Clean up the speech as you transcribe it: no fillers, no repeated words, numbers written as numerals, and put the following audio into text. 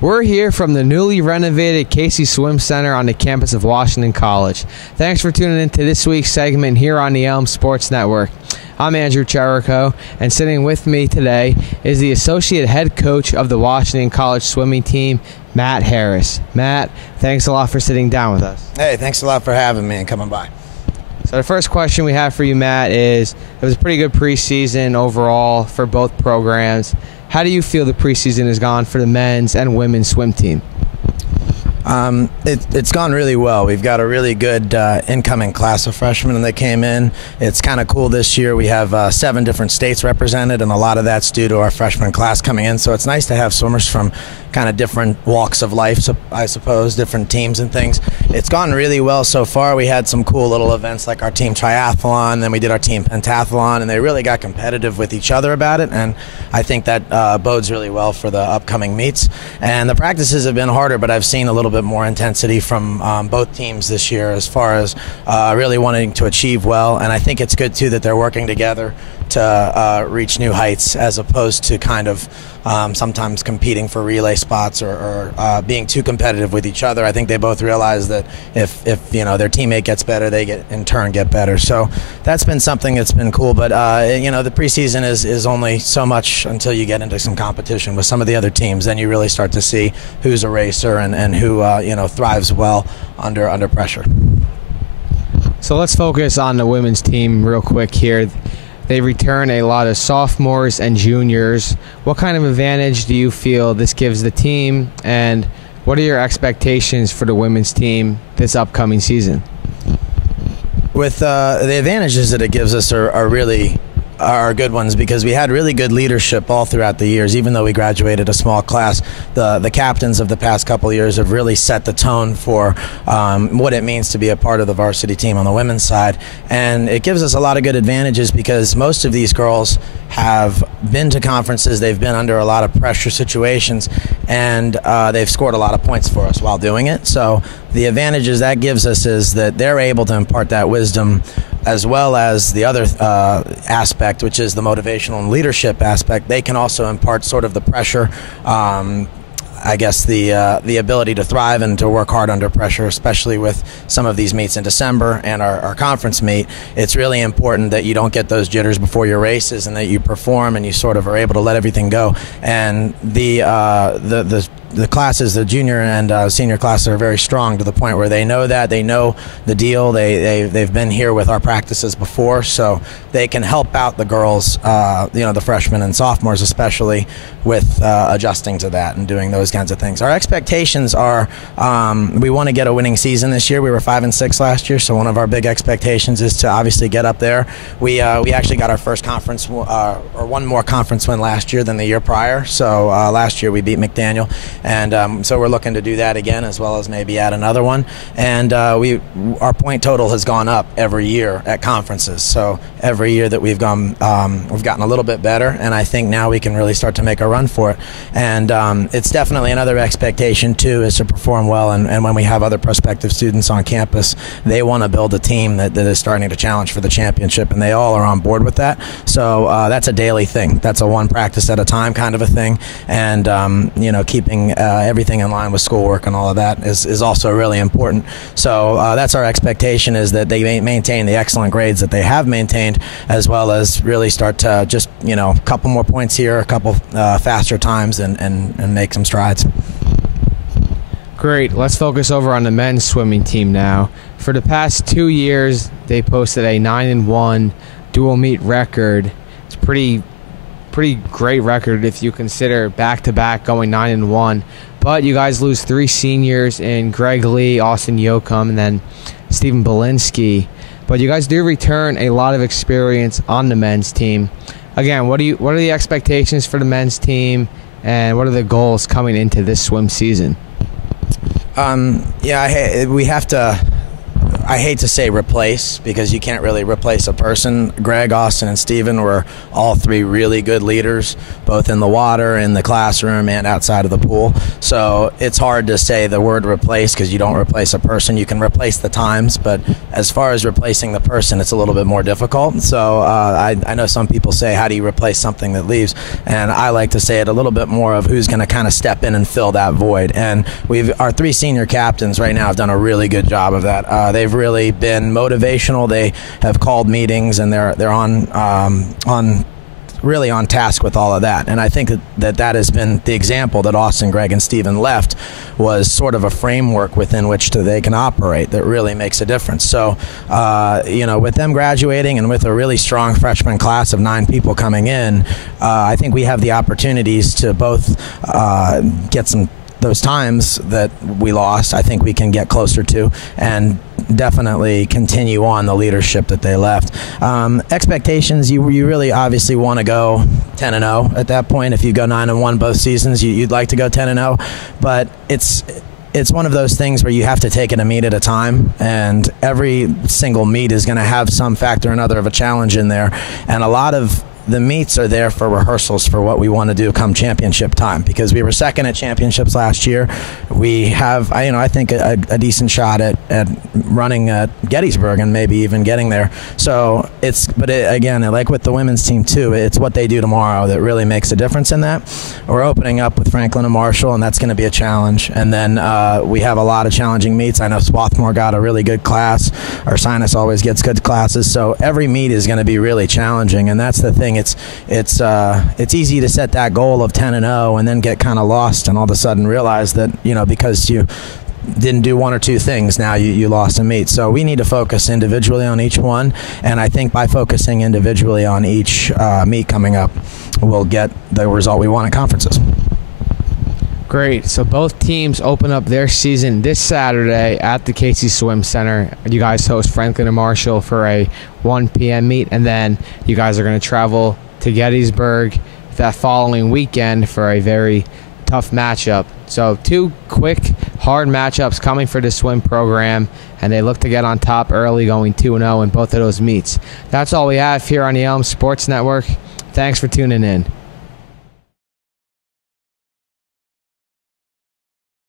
We're here from the newly renovated Casey Swim Center on the campus of Washington College. Thanks for tuning in to this week's segment here on the Elm Sports Network. I'm Andrew Chirico, and sitting with me today is the Associate Head Coach of the Washington College swimming team, Matt Harris. Matt, thanks a lot for sitting down with us. Hey, thanks a lot for having me and coming by. So the first question we have for you, Matt, is it was a pretty good preseason overall for both programs. How do you feel the preseason has gone for the men's and women's swim team? It's gone really well. We've got a really good incoming class of freshmen that came in. It's kind of cool this year. We have 7 different states represented, and a lot of that's due to our freshman class coming in. So it's nice to have swimmers from kind of different walks of life, I suppose, different teams and things. It's gone really well so far. We had some cool little events like our team triathlon, then we did our team pentathlon, and they really got competitive with each other about it, and I think that bodes really well for the upcoming meets. And the practices have been harder, but I've seen a little bit more intensity from both teams this year as far as really wanting to achieve well, and I think it's good too that they're working together to reach new heights as opposed to kind of sometimes competing for relay spots or being too competitive with each other. I think they both realize that if their teammate gets better, they in turn get better. So that's been something that's been cool. But the preseason is only so much until you get into some competition with some of the other teams. Then you really start to see who's a racer and who thrives well under pressure. So let's focus on the women's team real quick here. They return a lot of sophomores and juniors. What kind of advantage do you feel this gives the team, and what are your expectations for the women's team this upcoming season? With the advantages that it gives us are good ones, because we had really good leadership all throughout the years. Even though we graduated a small class, the captains of the past couple of years have really set the tone for what it means to be a part of the varsity team on the women's side. And it gives us a lot of good advantages because most of these girls have been to conferences, they've been under a lot of pressure situations, and they've scored a lot of points for us while doing it. So the advantages that gives us is that they're able to impart that wisdom, as well as the other aspect, which is the motivational and leadership aspect. They can also impart sort of the pressure, the ability to thrive and to work hard under pressure, especially with some of these meets in December and our conference meet. It's really important that you don't get those jitters before your races and that you perform and you sort of are able to let everything go. And the classes, the junior and senior classes, are very strong to the point where they know the deal. They've been here with our practices before, so they can help out the girls, the freshmen and sophomores especially, with adjusting to that and doing those kinds of things. Our expectations are we want to get a winning season this year. We were 5-6 last year, so one of our big expectations is to obviously get up there. We actually got our first conference or one more conference win last year than the year prior. So last year we beat McDaniel. And so we're looking to do that again, as well as maybe add another one. And our point total has gone up every year at conferences. So every year that we've gotten a little bit better, and I think now we can really start to make a run for it. And it's definitely another expectation too, is to perform well. And when we have other prospective students on campus, they want to build a team that is starting to challenge for the championship, and they all are on board with that. So that's a daily thing. That's a one practice at a time kind of a thing. And keeping everything in line with schoolwork and all of that is also really important. So that's our expectation, is that they maintain the excellent grades that they have maintained, as well as really start to just, a couple more points here, a couple faster times, and make some strides. Great. Let's focus over on the men's swimming team now. For the past 2 years, they posted a 9-1 dual meet record. It's pretty great record if you consider back-to-back going 9-1. But you guys lose 3 seniors in Greg Lee, Austin Yoakum, and then Stephen Belinsky. But you guys do return a lot of experience on the men's team. Again, what are the expectations for the men's team, and what are the goals coming into this swim season? We have to. I hate to say replace, because you can't really replace a person. Greg, Austin, and Steven were all three really good leaders, both in the water, in the classroom, and outside of the pool. So it's hard to say the word replace, because you don't replace a person. You can replace the times, but as far as replacing the person, it's a little bit more difficult. So I know some people say, how do you replace something that leaves? And I like to say it a little bit more of who's going to kind of step in and fill that void. And our three senior captains right now have done a really good job of that. They've really been motivational. They have called meetings, and they're on really on task with all of that. And I think that has been the example that Austin, Greg, and Steven left, was sort of a framework within which they can operate that really makes a difference. So, with them graduating and with a really strong freshman class of 9 people coming in, I think we have the opportunities to both get those times that we lost, I think we can get closer to, and definitely continue on the leadership that they left. Expectations, you really obviously want to go 10-0 at that point. If you go 9-1 both seasons, you'd like to go 10-0, but it's one of those things where you have to take it a meet at a time, and every single meet is going to have some factor or another of a challenge in there, and a lot of the meets are there for rehearsals for what we want to do come championship time, because we were second at championships last year. We have, I think, a decent shot at running at Gettysburg and maybe even getting there. So again, like with the women's team too, it's what they do tomorrow that really makes a difference in that. We're opening up with Franklin and Marshall, and that's going to be a challenge. And then we have a lot of challenging meets. I know Swarthmore got a really good class. Ursinus always gets good classes. So every meet is going to be really challenging, and that's the thing. It's easy to set that goal of 10-0 and then get kind of lost and all of a sudden realize that, because you didn't do one or two things, now you lost a meet. So we need to focus individually on each one, and I think by focusing individually on each meet coming up, we'll get the result we want at conferences. Great. So both teams open up their season this Saturday at the Casey Swim Center. You guys host Franklin and Marshall for a 1 p.m. meet, and then you guys are going to travel to Gettysburg that following weekend for a very tough matchup. So 2 quick, hard matchups coming for the swim program, and they look to get on top early, going 2-0 in both of those meets. That's all we have here on the Elm Sports Network. Thanks for tuning in.